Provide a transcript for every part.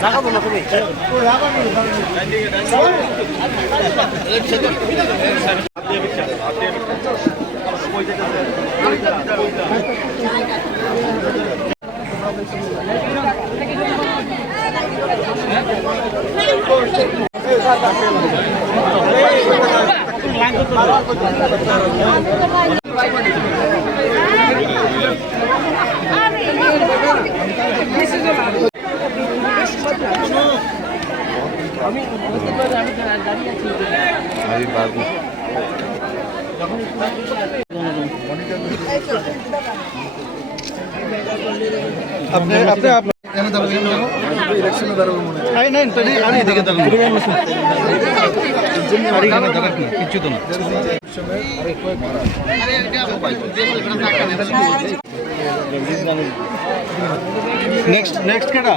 सल अजयपी पिर कर दियो जोhalf दोर भाशोर्ड़स ऑर जोर दोत bisog़े खKKराव दोर আপনি আপনি আপনি ইলেকশনে দাঁড়াবো মনে হয় নাই নাই আরে এদিকে দাঁড়ান আরে এখানে দাঁড়ান কিছু তো না নেক্সট নেক্সট কেডা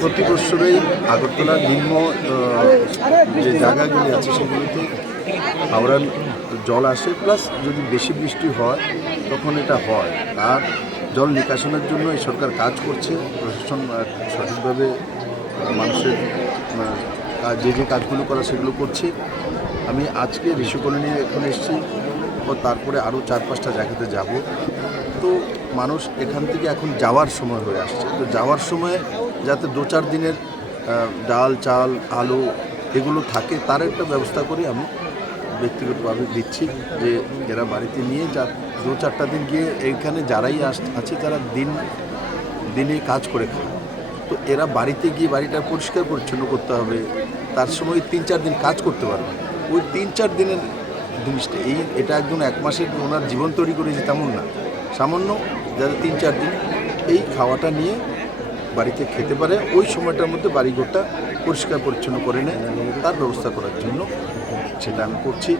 প্রতি বছরই আগরতলার নিম্ন যে জায়গাগুলি আছে সেগুলিতে হাওড়ার জল আসে, প্লাস যদি বেশি বৃষ্টি হয়, তখন এটা হয়। আর জল নিকাশনের জন্য এই সরকার কাজ করছে, প্রশাসন সঠিকভাবে মানুষের যে যে কাজগুলো করা সেগুলো করছে। আমি আজকে ঋষি কলোনি এখানে এসেছি, ও তারপরে আরও চার পাঁচটা জায়গাতে যাব। তো মানুষ এখান থেকে এখন যাওয়ার সময় হয়ে আসছে। তো যাওয়ার সময় যাতে দু চার দিনের ডাল, চাল, আলু এগুলো থাকে, তার একটা ব্যবস্থা করি আমি, ব্যক্তিগতভাবে দিচ্ছি যে এরা বাড়িতে নিয়ে যা, দু চারটা দিন গিয়ে এইখানে যারাই আস, আছে তারা দিন, দিনে কাজ করে খায়। তো এরা বাড়িতে গিয়ে বাড়িটা পরিষ্কার পরিচ্ছন্ন করতে হবে, তার সময় তিন চার দিন কাজ করতে পারবে। ওই তিন চার দিনের জিনিসটা, এই এটা একদম এক মাসের ওনার জীবন তৈরি করেছে তেমন না। সামান্য যারা তিন চার দিন এই খাওয়াটা নিয়ে বাড়িতে খেতে পারে, ওই সময়টার মধ্যে বাড়িঘরটা পরিষ্কার পরিচ্ছন্ন করে নেয় তার ব্যবস্থা করার জন্য সেটা আমি করছি।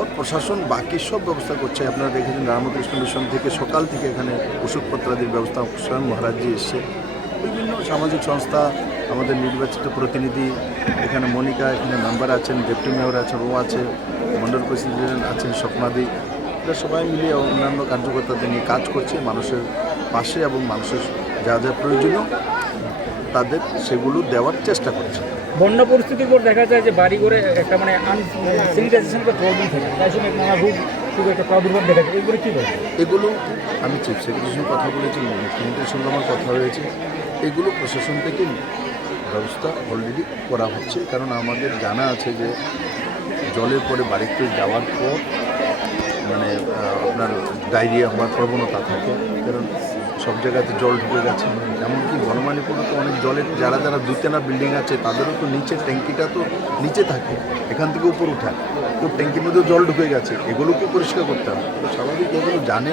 আর প্রশাসন বাকি সব ব্যবস্থা করছে। আপনারা দেখেছেন রামকৃষ্ণ মিশন থেকে সকাল থেকে এখানে ওষুধপত্রাদির ব্যবস্থা স্বয়ং মহারাজজি এসছে। বিভিন্ন সামাজিক সংস্থা, আমাদের নির্বাচিত প্রতিনিধি, এখানে মনিকা, এখানে মেম্বার আছেন, ডেপুটি মেয়র আছেন, ও আছে, মন্ডল প্রেসিডেন্ট আছেন, স্বপ্নাদি। এরা সবাই মিলিয়ে অন্যান্য কার্যকর্তাদের নিয়ে কাজ করছে, মানুষের পাশে এবং মানুষের যা যা প্রয়োজনীয় তাদের সেগুলো দেওয়ার চেষ্টা করছে। বন্যা পরিস্থিতির পর দেখা যায় যে বাড়ি করে একটা মানে আনসেনিটাইজেশন বা প্রবলেম থাকে। নানা রোগ খুব একটা প্রাদুর্ভাব দেখা যায়। এগুলো কী বলছে এগুলো আমি চিফ সেক্রেটারির সঙ্গে কথা বলেছি মুখ্যমন্ত্রীর সঙ্গে আমার কথা হয়েছে। এগুলো প্রশাসন থেকে ব্যবস্থা অলরেডি করা হচ্ছে। কারণ আমাদের জানা আছে যে জলের পরে বাড়িতে যাওয়ার পর মানে আপনার ডায়রিয়া হওয়ার প্রবণতা থাকে। কারণ সব জায়গাতে জল ঢুকে গেছে এমনকি বনমালীপুরে তো অনেক জলের যারা যারা দুইতেনা বিল্ডিং আছে তাদেরও তো নিচে ট্যাঙ্কিটা তো নিচে থাকে এখান থেকে উপর উঠায় তো ট্যাঙ্কির মধ্যে জল ঢুকে গেছে এগুলোকে পরিষ্কার করতে হবে তো স্বাভাবিক এগুলো জানে